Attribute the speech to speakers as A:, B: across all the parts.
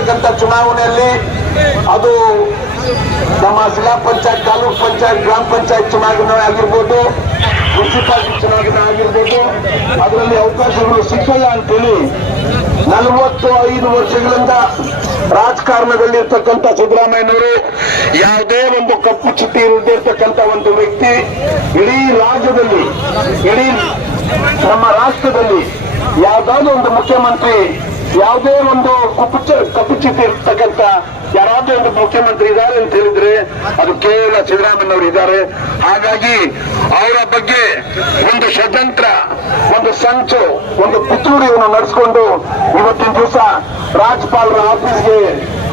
A: ಮುಂದೆ ಬರ್ತಕ್ಕಂಥ ಚುನಾವಣೆಯಲ್ಲಿ ಅದು ನಮ್ಮ ಜಿಲ್ಲಾ ಪಂಚಾಯತ್, ತಾಲೂಕ್ ಪಂಚಾಯತ್, ಗ್ರಾಮ ಪಂಚಾಯತ್ ಚುನಾವಣೆ ಆಗಿರ್ಬೋದು, ಮುನ್ಸಿಪಾಲಿಟಿ ಚುನಾವಣೆ ಆಗಿರ್ಬೋದು, ಅದರಲ್ಲಿ ಅವಕಾಶಗಳು ಸಿಕ್ಕಲ್ಲ ಅಂತೇಳಿ ನಲವತ್ತು ಐದು ವರ್ಷಗಳಿಂದ ರಾಜಕಾರಣದಲ್ಲಿರ್ತಕ್ಕಂಥ ಸಿದ್ದರಾಮಯ್ಯನವರು ಯಾವುದೇ ಒಂದು ಕಪ್ಪು ಚುಟ್ಟಿ ಇರದಿರ್ತಕ್ಕಂಥ ಒಂದು ವ್ಯಕ್ತಿ ಇಡೀ ರಾಜ್ಯದಲ್ಲಿ, ಇಡೀ ನಮ್ಮ ರಾಷ್ಟ್ರದಲ್ಲಿ ಯಾವ್ದಾದ್ರು ಒಂದು ಮುಖ್ಯಮಂತ್ರಿ ಯಾವುದೇ ಒಂದು ಕುಪುಚ ಕಪುಚಿತ ಇರ್ತಕ್ಕಂಥ ಯಾರಾದ್ರೂ ಒಂದು ಮುಖ್ಯಮಂತ್ರಿ ಇದ್ದಾರೆ ಅಂತ ಹೇಳಿದ್ರೆ ಅದು ಕೇವಲ ಸಿದ್ದರಾಮಯ್ಯನವರು ಇದ್ದಾರೆ. ಹಾಗಾಗಿ ಅವರ ಬಗ್ಗೆ ಒಂದು ಷಡ್ಯಂತ್ರ, ಒಂದು ಸಂಚು, ಒಂದು ಪಿತೂರಿಯನ್ನು ನಡೆಸಿಕೊಂಡು ಇವತ್ತಿನ ದಿವಸ ರಾಜ್ಯಪಾಲರ ಆಫೀಸ್ಗೆ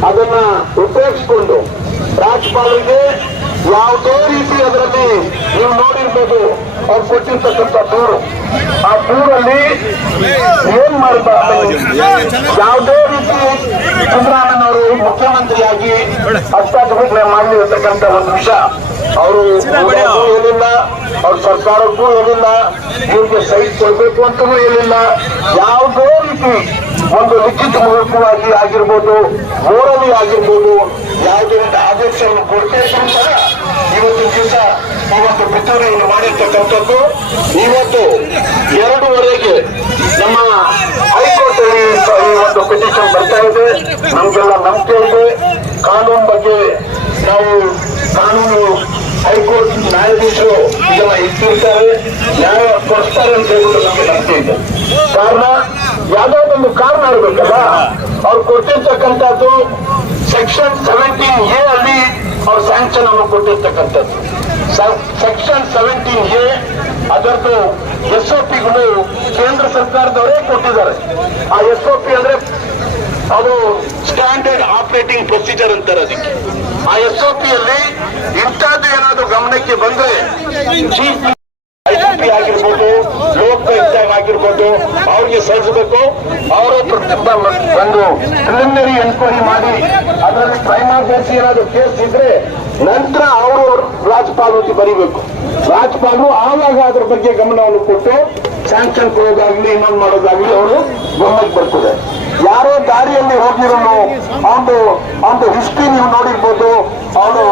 A: ಅದನ್ನ ಉಪಯೋಗಿಸಿಕೊಂಡು ರಾಜ್ಯಪಾಲರಿಗೆ ಯಾವುದೇ ರೀತಿ ಅದರಲ್ಲಿ ನೀವು ನೋಡಿರ್ಬೋದು. ಅವ್ರು ಕೊಟ್ಟಿರ್ತಕ್ಕಂಥ ದೂರು. ಆ ದೂರಲ್ಲಿ ಏನ್ ಮಾಡ್ತಾರೆ ಯಾವುದೇ ರೀತಿ ಸಿದ್ದರಾಮಯ್ಯನವರು ಮುಖ್ಯಮಂತ್ರಿಯಾಗಿ ಹಸ್ತಕ್ಷೇಪ ಮಾಡಿರ್ತಕ್ಕಂಥ ಒಂದು ವಿಷಯ. ಅವರು ಹೇಳಿಲ್ಲ ಅವ್ರ ಸರ್ಕಾರಕ್ಕೂ ಹೇಳಿಲ್ಲ ಇವ್ರಿಗೆ ಸೈಟ್ ಕೊಡ್ಬೇಕು ಅಂತಲೂ ಹೇಳಿಲ್ಲ ಯಾವುದೇ ರೀತಿ ಒಂದು ಲಿಖಿತ ಮೂಲಕವಾಗಿ ಆಗಿರ್ಬೋದು ಮೋರಲಿ ಆಗಿರ್ಬೋದು, ಯಾವುದೇ ಆದೇಶವನ್ನು ಕೊಡ್ತೇ ಅಂತ ಇವತ್ತಿನ ದಿವಸ ಇವತ್ತು ಪ್ರಚಾರವನ್ನು ಮಾಡಿರ್ತಕ್ಕಂಥದ್ದು ಇವತ್ತು ಎರಡೂವರೆಗೆ ನಮ್ಮ ಹೈಕೋರ್ಟ್ ಈ ಒಂದು ಪಿಟಿಷನ್ ಬರ್ತಾ ಇದೆ. ನಮಗೆಲ್ಲ ನಂಬಿಕೆ ಇದೆ. ಕಾನೂನು ಬಗ್ಗೆ ನಾವು ಕಾನೂನು ಹೈಕೋರ್ಟ್ ನ್ಯಾಯಾಧೀಶರು ಇದನ್ನ ಇಟ್ಟಿರ್ತಾರೆ. ನ್ಯಾಯ ಕೊಡ್ತಾರೆ ಅಂತ ಹೇಳ್ಬಿಟ್ಟು ನಮಗೆ ನಂಬಿಕೆ ಇದೆ. ಕಾರಣ, ಯಾವುದೋ ಒಂದು ಕಾರಣ ಇರಬೇಕಲ್ಲ? ಅವ್ರು ಕೊಟ್ಟಿರ್ತಕ್ಕಂಥದ್ದು ಸೆಕ್ಷನ್ ಸೆವೆಂಟೀನ್ ಎ ಅಲ್ಲಿ ಅವ್ರು ಸ್ಯಾಂಕ್ಷನ್ ಅನ್ನು ಕೊಟ್ಟಿರ್ತಕ್ಕಂಥದ್ದು. ಸೆಕ್ಷನ್ ಸೆವೆಂಟೀನ್ ಎ ಅದರದ್ದು ಎಸ್ ಒ ಪಿಗಳು ಕೇಂದ್ರ ಸರ್ಕಾರದವರೇ ಕೊಟ್ಟಿದ್ದಾರೆ. ಆ ಎಸ್ ಒ ಪಿ ಅಂದ್ರೆ ಅದು ಸ್ಟ್ಯಾಂಡರ್ಡ್ ಆಪರೇಟಿಂಗ್ ಪ್ರೊಸೀಜರ್ ಅಂತಾರೆ ಅದಕ್ಕೆ. ಆ ಎಸ್ ಒ ಪಿಯಲ್ಲಿ ಇಂಥದ್ದು ಏನಾದ್ರು ಗಮನಕ್ಕೆ ಬಂದ್ರೆ ಚೀಫ್ ಐಸಿಪಿ ಆಗಿರ್ಬೋದು ಲೋಕಾಯುಕ್ತ ಆಗಿರ್ಬೋದು, ಅವ್ರಿಗೆ ಸಲ್ಲಿಸಬೇಕು. ಅವರು ಒಂದು ಪ್ರಿಲಿಮಿನರಿ ಎನ್ಕ್ವೈರಿ ಮಾಡಿ, ಅದರಲ್ಲಿ ಪ್ರೈಮಾರ್ಸಿ ಏನಾದ್ರು ಕೇಸ್ ಇದ್ರೆ ನಂತರ ಅವರು ರಾಜ್ಯಪಾಲರಿಗೆ ಬರೀಬೇಕು. ರಾಜ್ಯಪಾಲರು ಆವಾಗ ಅದ್ರ ಬಗ್ಗೆ ಗಮನವನ್ನು ಕೊಟ್ಟು ಸ್ಯಾಂಕ್ಷನ್ ಕೊಡೋದಾಗ್ಲಿ, ಇನ್ನೊಂದು ಮಾಡೋದಾಗ್ಲಿ ಅವರು ಗಮನಕ್ಕೆ ಬರ್ತದೆ ಯಾರೋ ದಾರಿಯಲ್ಲಿ ಹೋಗಿರೋನು ಅವನು ಅವನು ಹಿಸ್ಟ್ರಿ ನೀವು ನೋಡಿರ್ಬೋದು. ಅವನು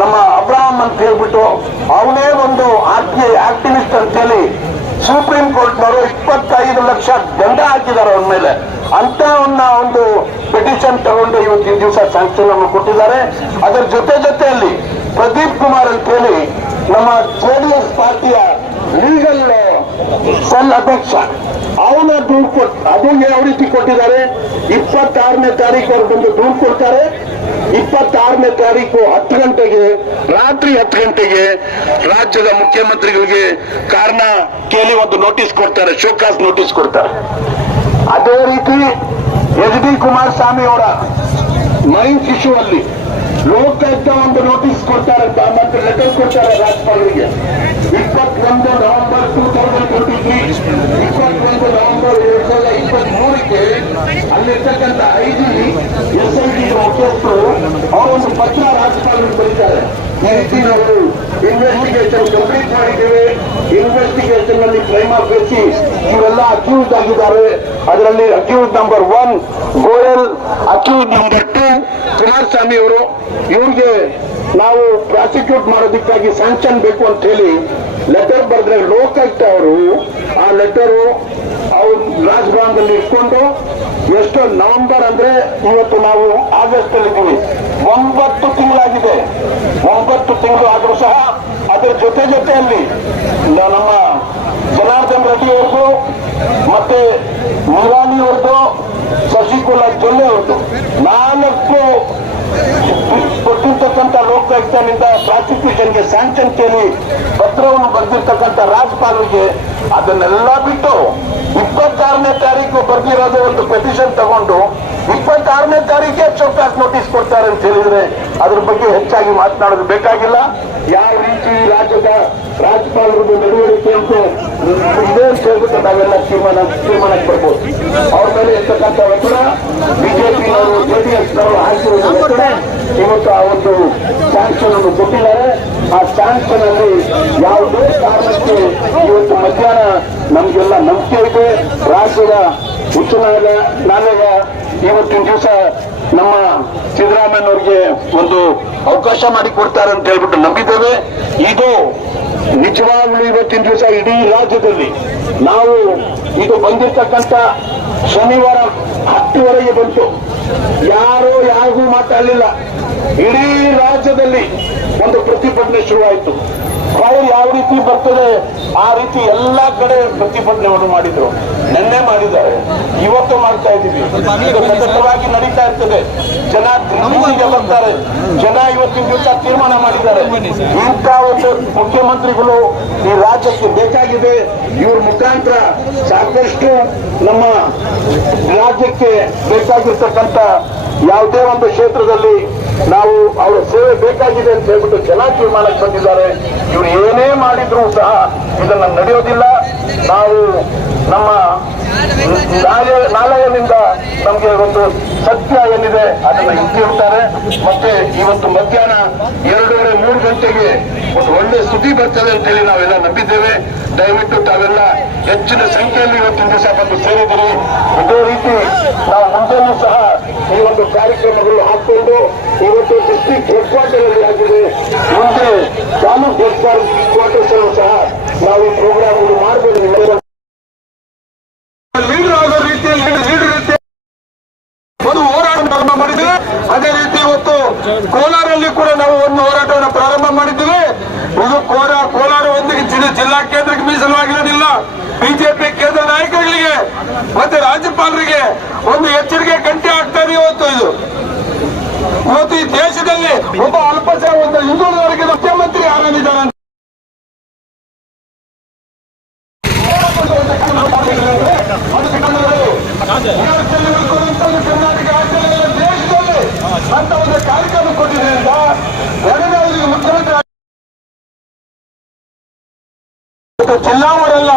A: ನಮ್ಮ ಅಬ್ರಾಹಂ ಅಂತ ಹೇಳ್ಬಿಟ್ಟು ಅವನೇ ಒಂದು ಆರ್ಟಿ ಆಕ್ಟಿವಿಸ್ಟ್ ಅಂತೇಳಿ ಸುಪ್ರೀಂ ಕೋರ್ಟ್ನವರು ಇಪ್ಪತ್ತೈದು ಲಕ್ಷ ದಂಡ ಹಾಕಿದ್ದಾರೆ ಅವನ ಮೇಲೆ. ಅಂತ ಒಂದು ಪಿಟಿಷನ್ ತಗೊಂಡು ಇವತ್ತಿನ ದಿವಸ ಸ್ಯಾಂಕ್ಷನ್ ಅನ್ನು ಕೊಟ್ಟಿದ್ದಾರೆ. ಅದರ ಜೊತೆ ಜೊತೆಯಲ್ಲಿ ಪ್ರದೀಪ್ ಕುಮಾರ್ ಅಂತ ಹೇಳಿ ನಮ್ಮ ಜೆಡಿಎಸ್ ಪಾರ್ಟಿಯ ಲೀಗಲ್ ಸೆಲ್ ಅಧ್ಯಕ್ಷ, ಅವನ ದೂರು ಕೊಟ್ಟು ಯಾವ ರೀತಿ ಕೊಟ್ಟಿದ್ದಾರೆ. ಇಪ್ಪತ್ತಾರನೇ ತಾರೀಕು ಬಂದು ದೂರು ಕೊಡ್ತಾರೆ. ಇಪ್ಪತ್ತಾರನೇ ತಾರೀಕು ಹತ್ತು ಗಂಟೆಗೆ, ರಾತ್ರಿ ಹತ್ತು ಗಂಟೆಗೆ ರಾಜ್ಯದ ಮುಖ್ಯಮಂತ್ರಿಗಳಿಗೆ ಕಾರಣ ಕೇಳಿ ಒಂದು ನೋಟಿಸ್ ಕೊಡ್ತಾರೆ ಶೋಕಾಸ್ ನೋಟಿಸ್ ಕೊಡ್ತಾರೆ. ಅದೇ ರೀತಿ ಎಚ್ ಡಿ ಕುಮಾರಸ್ವಾಮಿ ಅವರ ಮೈನ್ಸ್ ಇಶ್ಯೂ ಅಲ್ಲಿ ಲೋಕಾಯುಕ್ತ ಒಂದು ನೋಟಿಸ್ ಕೊಡ್ತಾರೆ ಮತ್ತೆ ಲೆಟರ್ ಕೊಡ್ತಾರೆ ರಾಜ್ಯಪಾಲರಿಗೆ ಇಪ್ಪತ್ತೊಂದು November two thousand twenty three ಇಪ್ಪತ್ತೊಂದು ನವೆಂಬರ್ ಎರಡ್ ಸಾವಿರದ ಇಪ್ಪತ್ತ್ ಮೂರಕ್ಕೆ ಅಲ್ಲಿರ್ತಕ್ಕಂಥ I G S I T ಮುಖ್ಯಸ್ಥರು ಅವರೊಂದು ಪತ್ರ ರಾಜ್ಯಪಾಲರಿಗೆ ಬರೀತಾರೆ. ಈ ರೀತಿ ನಾವು ಇನ್ವೆಸ್ಟಿಗೇಷನ್ ಕಂಪ್ಲೀಟ್ ಮಾಡಿದ್ದೇವೆ. ಇನ್ವೆಸ್ಟಿಗೇಷನ್ನಲ್ಲಿ ಕ್ರೈಮ್ ಆಫೀಸಿ ಇವೆಲ್ಲ ಅಕ್ಯೂಸ್ ಆಗಿದ್ದಾರೆ. ಅದರಲ್ಲಿ accused number one Goyal accused number two Kumaraswamy ಅವರು. ಇವ್ರಿಗೆ ನಾವು ಪ್ರಾಸಿಕ್ಯೂಟ್ ಮಾಡೋದಕ್ಕಾಗಿ ಸ್ಯಾಂಕ್ಷನ್ ಬೇಕು ಅಂತ ಹೇಳಿ ಲೆಟರ್ ಬರೆದ್ರೆ ಲೋಕಾಯುಕ್ತ ಅವರು ಆ ಲೆಟರು ಅವ್ರ ರಾಜಭವನದಲ್ಲಿ ಇಟ್ಕೊಂಡು ಎಷ್ಟು ನವೆಂಬರ್ ಅಂದ್ರೆ ಇವತ್ತು ನಾವು ಆಗಸ್ಟ್ ಅಲ್ಲಿ ಇದ್ದೀವಿ. ಒಂಬತ್ತು ತಿಂಗಳಾಗಿದೆ. ಒಂಬತ್ತು ತಿಂಗಳು ಆದರೂ ಸಹ ಅದರ ಜೊತೆ ಜೊತೆಯಲ್ಲಿ ನಮ್ಮ ಮತ್ತೆ ನಿರಾಣಿ ಅವ್ರದ್ದು ಶಶಿಕುಲಾ ಜೊಲ್ಲೆ ಅವ್ರದ್ದು ನಾಲ್ಕು ಕೊಟ್ಟಿರ್ತಕ್ಕಂಥ ಲೋಕಾಯುಕ್ತನಿಂದ ಪ್ರಾಸಿಕ್ಯೂಷನ್ಗೆ ಸ್ಯಾಂಕ್ಷನ್ ಕೇಳಿ ಪತ್ರವನ್ನು ಬರೆದಿರ್ತಕ್ಕಂಥ ರಾಜ್ಯಪಾಲರಿಗೆ ಅದನ್ನೆಲ್ಲ ಬಿಟ್ಟು ಇಪ್ಪತ್ತಾರನೇ ತಾರೀಕು ಬರ್ದಿರೋದು ಒಂದು ಪೆಟಿಷನ್ ತಗೊಂಡು ಇಪ್ಪತ್ತಾರನೇ ತಾರೀಕೆ ಚೌಕಾಸ್ ನೋಟಿಸ್ ಕೊಡ್ತಾರೆ ಅಂತ ಹೇಳಿದ್ರೆ ಅದ್ರ ಬಗ್ಗೆ ಹೆಚ್ಚಾಗಿ ಮಾತನಾಡೋದು ಬೇಕಾಗಿಲ್ಲ. ಯಾವ ರೀತಿ ರಾಜ್ಯದ ರಾಜ್ಯಪಾಲರದ್ದು ನಡವಳಿಕೆ ಅಂತ ಅಂತ ಹೇಳ್ಬಿಟ್ಟು ನಾವೆಲ್ಲ ತೀರ್ಮಾನ ತೀರ್ಮಾನಕ್ಕೆ ಬರ್ಬೋದು. ಅವ್ರ ಮೇಲೆ ಇರ್ತಕ್ಕಂಥ ಒತ್ತಡ ಬಿಜೆಪಿಯವರು ಜೆಡಿಎಸ್ನವರು ಹಾಕಿರುವ ಒತ್ತಡ. ಇವತ್ತು ಆ ಒಂದು ಸ್ಯಾಂಕ್ಷನ್ ಅನ್ನು ಕೊಟ್ಟಿದ್ದಾರೆ. ಆ ಸ್ಯಾಂಕ್ಷನ್ ಅಲ್ಲಿ ಯಾವುದೇ ಕಾರಣಕ್ಕೆ ಇವತ್ತು ಮಧ್ಯಾಹ್ನ
B: ನಮ್ಗೆಲ್ಲ ನಂಬಿಕೆ ಇದೆ. ರಾಜ್ಯದ ಉಚ್ಚ ನ್ಯಾಯಾಲಯ ನ್ಯಾಯಾಲಯ ಇವತ್ತಿನ ದಿವಸ ನಮ್ಮ ಸಿದ್ದರಾಮಯ್ಯನವ್ರಿಗೆ ಒಂದು ಅವಕಾಶ ಮಾಡಿ ಕೊಡ್ತಾರೆ ಅಂತ ಹೇಳ್ಬಿಟ್ಟು ನಂಬಿದ್ದೇವೆ. ಇದು ನಿಜವಾಗ್ಲೂ ಇವತ್ತಿನ ದಿವಸ ಇಡೀ ರಾಜ್ಯದಲ್ಲಿ ನಾವು ಇದು ಬಂದಿರ್ತಕ್ಕಂಥ ಶನಿವಾರ ಹತ್ತುವರೆಗೆ ಬಂತು. ಯಾರೋ ಯಾರಿಗೂ ಮಾತಾಡಲಿಲ್ಲ. ಇಡೀ ರಾಜ್ಯದಲ್ಲಿ ಒಂದು ಪ್ರತಿಭಟನೆ ಶುರುವಾಯಿತು. ಫೈಲ್ ಯಾವ ರೀತಿ ಬರ್ತದೆ ಆ ರೀತಿ ಎಲ್ಲಾ ಕಡೆ ಪ್ರತಿಭಟನೆಯನ್ನು ಮಾಡಿದ್ರು. ನಿನ್ನೆ ಮಾಡಿದ್ದಾರೆ. ಇವತ್ತು ಮಾಡ್ತಾ ಇದ್ದೀವಿ. ಸತತವಾಗಿ ನಡೀತಾ ಇರ್ತದೆ. ಜನ ಬೀದಿಗೆ ಬರ್ತಾರೆ. ಜನ ಇವತ್ತಿನ ದಿವಸ ತೀರ್ಮಾನ ಮಾಡಿದ್ದಾರೆ. ಇಂಥ ಒಂದು ಮುಖ್ಯಮಂತ್ರಿಗಳು ಈ ರಾಜ್ಯಕ್ಕೆ ಬೇಕಾಗಿದೆ. ಇವ್ರ ಮುಖಾಂತರ ಸಾಕಷ್ಟು ನಮ್ಮ ರಾಜ್ಯಕ್ಕೆ ಬೇಕಾಗಿರ್ತಕ್ಕಂಥ ಯಾವುದೇ ಒಂದು ಕ್ಷೇತ್ರದಲ್ಲಿ ನಾವು ಅವರ ಸೇವೆ ಬೇಕಾಗಿದೆ ಅಂತ ಹೇಳ್ಬಿಟ್ಟು ಜನ ತೀರ್ಮಾನಕ್ಕೆ ಬಂದಿದ್ದಾರೆ. ಇವರು ಏನೇ ಮಾಡಿದ್ರು ಸಹ ಇದನ್ನ ನಡೆಯೋದಿಲ್ಲ. ನಾವು ನಮ್ಮ ನಾಲಯದಿಂದ ನಮ್ಗೆ ನಮಗೆ ಒಂದು ಸತ್ಯ ಏನಿದೆ, ಅದನ್ನ ಇಟ್ಟಿರ್ತಾರೆ ಮತ್ತೆ ಇವತ್ತು ಮಧ್ಯಾಹ್ನ ಎರಡೂವರೆ ಮೂರು ಗಂಟೆಗೆ ಒಂದು ಒಳ್ಳೆ ಸುದ್ದಿ ಬರ್ತದೆ ಅಂತ ಹೇಳಿ ನಾವೆಲ್ಲ ನಂಬಿದ್ದೇವೆ. ದಯವಿಟ್ಟು ತಾವೆಲ್ಲ ಹೆಚ್ಚಿನ ಸಂಖ್ಯೆಯಲ್ಲಿ ಇವತ್ತಿನ ದಿವಸ ಬಂದು ಸೇರಿದಿರಿ ಇದೇ ರೀತಿ ನಾವು ಮುಂದೆನೂ ಸಹ ಈ ಒಂದು ಕಾರ್ಯಕ್ರಮಗಳು ಹಾಕೊಂಡು ಇವತ್ತು ಡಿಸ್ಟಿಕ್ ಹೆಡ್ ಕ್ವಾರ್ಟರ್ ಆಗಿದೆ. ಮುಂದೆ ತಾಲೂಕ್ ಹೆಡ್ ಕ್ವಾರ್ಟರ್ಸ್ ಅಲ್ಲೂ ಸಹ ನಾವು ಈ ಮಾಡಬೇಕು ರೀತಿಯಲ್ಲಿ ಮಾಡಿದ್ವಿ ಅದೇ ರೀತಿ ಇವತ್ತು ಕೋಲಾರಲ್ಲಿ ಕೂಡ ನಾವು ಒಂದು ಹೋರಾಟವನ್ನು ಪ್ರಾರಂಭ ಮಾಡಿದ್ವಿ ಇದು ಕೋಲ ಕೋಲಾರ ಒಂದಿಗೆ ಜಿಲ್ಲೆ ಜಿಲ್ಲಾ ಕೇಂದ್ರಕ್ಕೆ ಮೀಸಲವಾಗಿರೋದಿಲ್ಲ ಬಿಜೆಪಿ ಕೇಂದ್ರ ನಾಯಕರುಗಳಿಗೆ ಮತ್ತೆ ರಾಜ್ಯಪಾಲರಿಗೆ ಒಂದು ಎಚ್ಚರಿಕೆ ಗಂಟೆ ಆಗ್ತಾ ಇದೆ ಇವತ್ತು ಇದು ಇವತ್ತು ಈ ದೇಶದಲ್ಲಿ ಒಬ್ಬ ಅಲ್ಪಸಂಖ್ಯಾತ ಒಂದು ಹಿಂದುಳಿದ ವರ್ಗದ ಮುಖ್ಯಮಂತ್ರಿ ಅಂತ ಕರ್ನಾಟಕ ರಾಜ್ಯದಲ್ಲಿ ದೇಶದಲ್ಲಿ ಅಂತ. ಒಂದು ಕಾರ್ಯಕ್ರಮ ಕೊಟ್ಟಿದ್ದರಿಂದ ಅಂತ ಮುಖ್ಯಮಂತ್ರಿ ಜಿಲ್ಲಾವರಲ್ಲ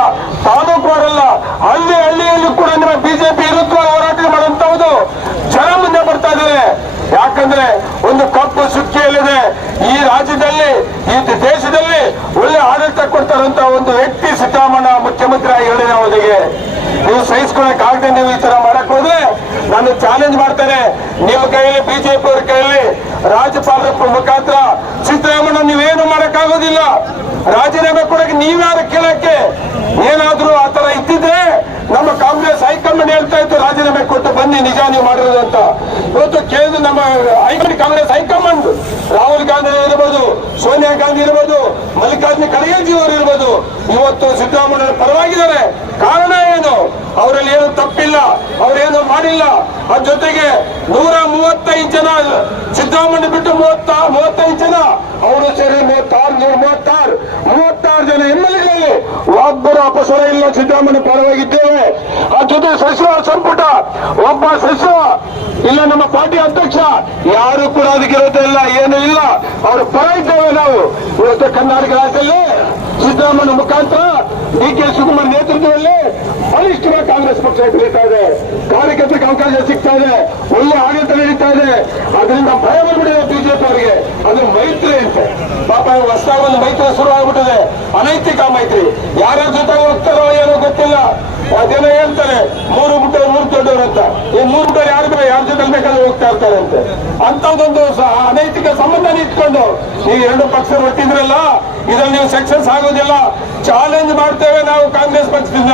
B: ತಾಲೂಕುವರಲ್ಲ ಹಳ್ಳಿ ಹಳ್ಳಿಯಲ್ಲೂ ಕೂಡ ನಿಮ್ಮ ಬಿಜೆಪಿ ವಿರುದ್ಧ ಹೋರಾಟ ಮಾಡುವಂತಹದ್ದು ಜನ ಮುಂದೆ ಬರ್ತಾ ಇದ್ದಾರೆ ಯಾಕಂದ್ರೆ ಒಂದು ಕಪ್ಪು ಸುಕ್ಕಿಯಲ್ಲಿದೆ ಈ ರಾಜ್ಯದಲ್ಲಿ ಈ ದೇಶದಲ್ಲಿ ಒಳ್ಳೆ ಆಡಳಿತ ಕೊಡ್ತಾರಂತ ಒಂದು ವ್ಯಕ್ತಿ ಸಿದ್ದರಾಮಣ್ಣ ಮುಖ್ಯಮಂತ್ರಿ ಆಗಿ ಹೇಳಿದ ಅವಧಿಗೆ ನೀವು ಸಹಿಸ್ಕೊಳಕ್ ಆಗದೆ ನೀವು ಈ ತರ ಮಾಡಕ್ ಹೋದ್ರೆ ನಾನು ಚಾಲೆಂಜ್ ಮಾಡ್ತೇನೆ ನಿಮ್ಮ ಕೈಯಲ್ಲಿ ರಾಜ್ಯಪಾಲರ ಮುಖಾಂತರ ಸಿದ್ದರಾಮಣ್ಣ ನೀವೇನು ಮಾಡಕ್ಕಾಗೋದಿಲ್ಲ. ರಾಜೀನಾಮೆ ಕೊಡಕ್ಕೆ ನೀವ್ಯಾರು ಕೇಳಕ್ಕೆ ಏನಾದ್ರೂ ಆ ತರ ಇದ್ದಿದ್ರೆ ನಮ್ಮ ಕಾಂಗ್ರೆಸ್ ಹೈಕಮಾಂಡ್ ಹೇಳ್ತಾ ಇತ್ತು, ರಾಜೀನಾಮೆ ಕೊಟ್ಟು ಬನ್ನಿ, ನಿಜ ನೀವು ಮಾಡಿರೋದು ಅಂತ. ಇವತ್ತು ಕೇಂದ್ರ ನಮ್ಮ high command, Congress high command. Rahul Gandhi ಇರ್ಬೋದು, ಸೋನಿಯಾ ಗಾಂಧಿ ಇರ್ಬೋದು, ಮಲ್ಲಿಕಾರ್ಜುನ ಖರ್ಗೆ ಅವರು ಇರ್ಬೋದು. ಇವತ್ತು ಸಿದ್ದರಾಮಯ್ಯ ಪರವಾಗಿದ್ದಾರೆ. ಕಾರಣ ಏನು? ಅವರಲ್ಲಿ ಏನು ತಪ್ಪಿಲ್ಲ. ಅವರೇನು ಮಾಡಿಲ್ಲ. ಅದ್ರ ಜೊತೆಗೆ ನೂರ ಮೂವತ್ತೈದು ಜನ ಸಿದ್ದರಾಮಯ್ಯ ಬಿಟ್ಟು ಮೂವತ್ತ ಮೂವತ್ತೈದು ಜನ, ಅವರು ಸೇರಿ ಮೂವತ್ತಾರು ನೂರ ಮೂವತ್ತಾರು. ಮೂವತ್ತಾರು ಜನ ಎಂ ಎಲ್ ಅಪಸರ ಒಬ್ಬರು ಅಪಸ್ವರ ಇಲ್ಲ, ಸಿದ್ದರಾಮಯ್ಯ ಪರವಾಗಿದ್ದೇವೆ. ಆ ಜೊತೆ ಸಚಿವ ಸಂಪುಟ, ಒಬ್ಬ ಸಚಿವ ಇಲ್ಲ, ನಮ್ಮ ಪಾರ್ಟಿ ಅಧ್ಯಕ್ಷ ಯಾರು ಕೂಡ ಅದಕ್ಕೆ ಇಲ್ಲ, ಏನೂ ಇಲ್ಲ. ಅವರು ಪರ ಇದ್ದೇವೆ ನಾವು. ಇವತ್ತು ಕರ್ನಾಟಕ ರಾಜ್ಯದಲ್ಲಿ ಸಿದ್ದರಾಮಯ್ಯ ಮುಖಾಂತರ ಡಿ ಕೆ ಶಿವಕುಮಾರ್ ನೇತೃತ್ವದಲ್ಲಿ ಬಲಿಷ್ಠವಾಗಿ ಕಾಂಗ್ರೆಸ್ ಪಕ್ಷ ಬೆಳೀತಾ ಇದೆ. ಕಾರ್ಯಕರ್ತರಿಗೆ ಅವಕಾಶ ಸಿಗ್ತಾ ಇದೆ. ಒಳ್ಳೆ ಆಡಳಿತ ನಡೀತಾ ಇದೆ. ಅದರಿಂದ ಭಯ ಬಂದ್ಬಿಟ್ಟಿದೆ ಬಿಜೆಪಿ ಅವರಿಗೆ ಅದು ಮೈತ್ರಿ ಅಂತೆ ಪಾಪ ಹೊಸದಾಗಿ ಒಂದು ಮೈತ್ರಿ ಶುರು ಆಗ್ಬಿಟ್ಟಿದೆ ಅನೈತಿಕ ಮೈತ್ರಿ. ಯಾರ ಜೊತೆ ಹೋಗ್ತಾರೋ ಏನೋ ಗೊತ್ತಿಲ್ಲ. ಜನ ಹೇಳ್ತಾರೆ, ಮೂರು ಮುಟ್ಟ, ಮೂರು ದೊಡ್ಡವರು ಅಂತ. ಈ ಮೂರು ಮುಟ್ಟೆ ಯಾರು ಯಾರ ಜೊತೆ ಬೇಕಾದ್ರೆ ಹೋಗ್ತಾ ಇರ್ತಾರೆ ಅಂತೆ. ಅಂತದೊಂದು ಅನೈತಿಕ ಸಂಬಂಧ ಇಟ್ಕೊಂಡು ನೀವು ಎರಡು ಪಕ್ಷ ಒಟ್ಟಿದ್ರಲ್ಲ ಇದ್ರಲ್ಲಿ ನೀವು ಸಕ್ಸಸ್ ಆಗೋದಿಲ್ಲ. ಚಾಲೆಂಜ್ ಮಾಡ್ತೇವೆ ನಾವು ಕಾಂಗ್ರೆಸ್ ಪಕ್ಷದಿಂದ.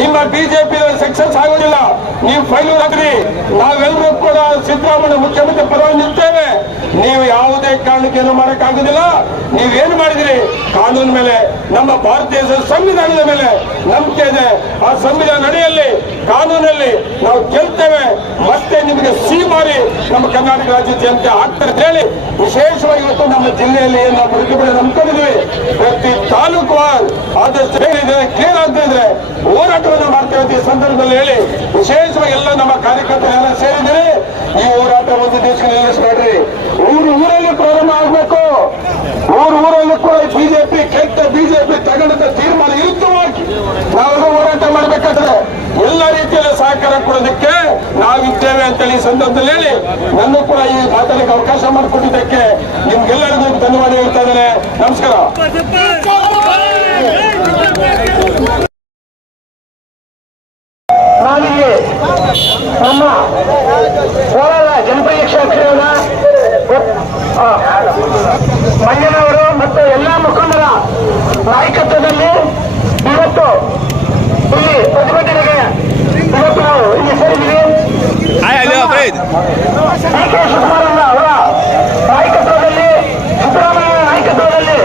B: ನಿಮ್ಮ ಬಿಜೆಪಿ ಸಕ್ಸಸ್ ಆಗೋದಿಲ್ಲ. ನೀವು ಫೈಲ್ ಆಗ್ರಿ ನಾವೆಲ್ಲರೂ ಕೂಡ ಸಿದ್ದರಾಮಯ್ಯ ಮುಖ್ಯಮಂತ್ರಿ ಪರವಾಗಿ ನಿಲ್ತೇವೆ ನೀವು ಯಾವುದೇ ಕಾರಣಕ್ಕೆ ಏನು ಮಾಡೋಕ್ಕಾಗೋದಿಲ್ಲ. ನೀವೇನು ಮಾಡಿದ್ರಿ? ಕಾನೂನು ಮೇಲೆ, ನಮ್ಮ ಭಾರತೀಯ ಸಂವಿಧಾನದ ಮೇಲೆ ನಂಬಿಕೆ ಇದೆ. ಆ ಸಂವಿಧಾನ ನಡೆಯಲ್ಲಿ, ಕಾನೂನಲ್ಲಿ ನಾವು ಗೆಲ್ತೇವೆ ಮತ್ತೆ ನಿಮಗೆ ಸಿ ಮಾಡಿ ನಮ್ಮ ಕರ್ನಾಟಕ ರಾಜ್ಯ ಜನತೆ ಆಗ್ತಾರೆ ಅಂತ ಹೇಳಿ, ವಿಶೇಷವಾಗಿ ಇವತ್ತು ನಮ್ಮ ಜಿಲ್ಲೆಯಲ್ಲಿ ನಾವು ಬಿಡುಗಡೆ ನಂಬ್ಕೊಂಡಿದ್ವಿ ಪ್ರತಿ ತಾಲೂಕು ಆದಷ್ಟು ಕ್ಲಿಯರ್ ಆಗ್ತಿದ್ರೆ ಹೋರಾಟವನ್ನು ಅಂತ ಈ ಸಂದರ್ಭದಲ್ಲಿ ಹೇಳಿ, ವಿಶೇಷವಾಗಿ ಎಲ್ಲ ನಮ್ಮ ಕಾರ್ಯಕರ್ತರೆಲ್ಲ ಸೇರಿದರೆ ಈ ಹೋರಾಟ ಒಂದು ದೇಶಕ್ಕೆ ನಿಲ್ಲಿಸ್ಬೇಡ್ರಿ. ಊರು ಊರಲ್ಲಿ ಪ್ರಾರಂಭ ಆಗ್ಬೇಕು ಊರು ಊರಲ್ಲಿ ಕೂಡ ಬಿಜೆಪಿ ಕೆಟ್ಟ ಬಿಜೆಪಿ ತಗೊಂಡ ತೀರ್ಮಾನ ವಿರುದ್ಧವಾಗಿ ನಾವು ಹೋರಾಟ ಮಾಡಬೇಕಾದ್ರೆ ಎಲ್ಲ ರೀತಿಯಲ್ಲಿ ಸಹಕಾರ ಕೊಡೋದಕ್ಕೆ ನಾವಿದ್ದೇವೆ ಅಂತೇಳಿ ಸಂದರ್ಭದಲ್ಲಿ ಹೇಳಿ, ನನ್ನ ಕೂಡ ಈ ಮಾತಾಡಲಿಕ್ಕೆ ಅವಕಾಶ ಮಾಡಿಕೊಟ್ಟಿದ್ದಕ್ಕೆ ನಿಮ್ಗೆಲ್ಲರಿಗೂ ಧನ್ಯವಾದ ಹೇಳ್ತಾ ಇದ್ದೇನೆ. ನಮಸ್ಕಾರ.
A: ನಾವಿಲ್ಲಿ ನಮ್ಮ ಕೋಲಾರ ಜನಪ್ರಿಯ ಕ್ಷೇತ್ರದ ಮಂಜನವರು ಮತ್ತು ಎಲ್ಲಾ ಮುಖಂಡರ ನಾಯಕತ್ವದಲ್ಲಿ ಇವತ್ತು ಇಲ್ಲಿ ಪ್ರತಿಭಟನೆಗೆ ಇವತ್ತು ನಾವು ಇಲ್ಲಿ ಸೇರಿದ್ದೀವಿ.
B: ಹಾಯ್ ಅಲಿ ಅಫ್ರೀದ್
A: ಅವರ ನಾಯಕತ್ವದಲ್ಲಿ ಸಿದ್ದರಾಮಯ್ಯ ನಾಯಕತ್ವದಲ್ಲಿ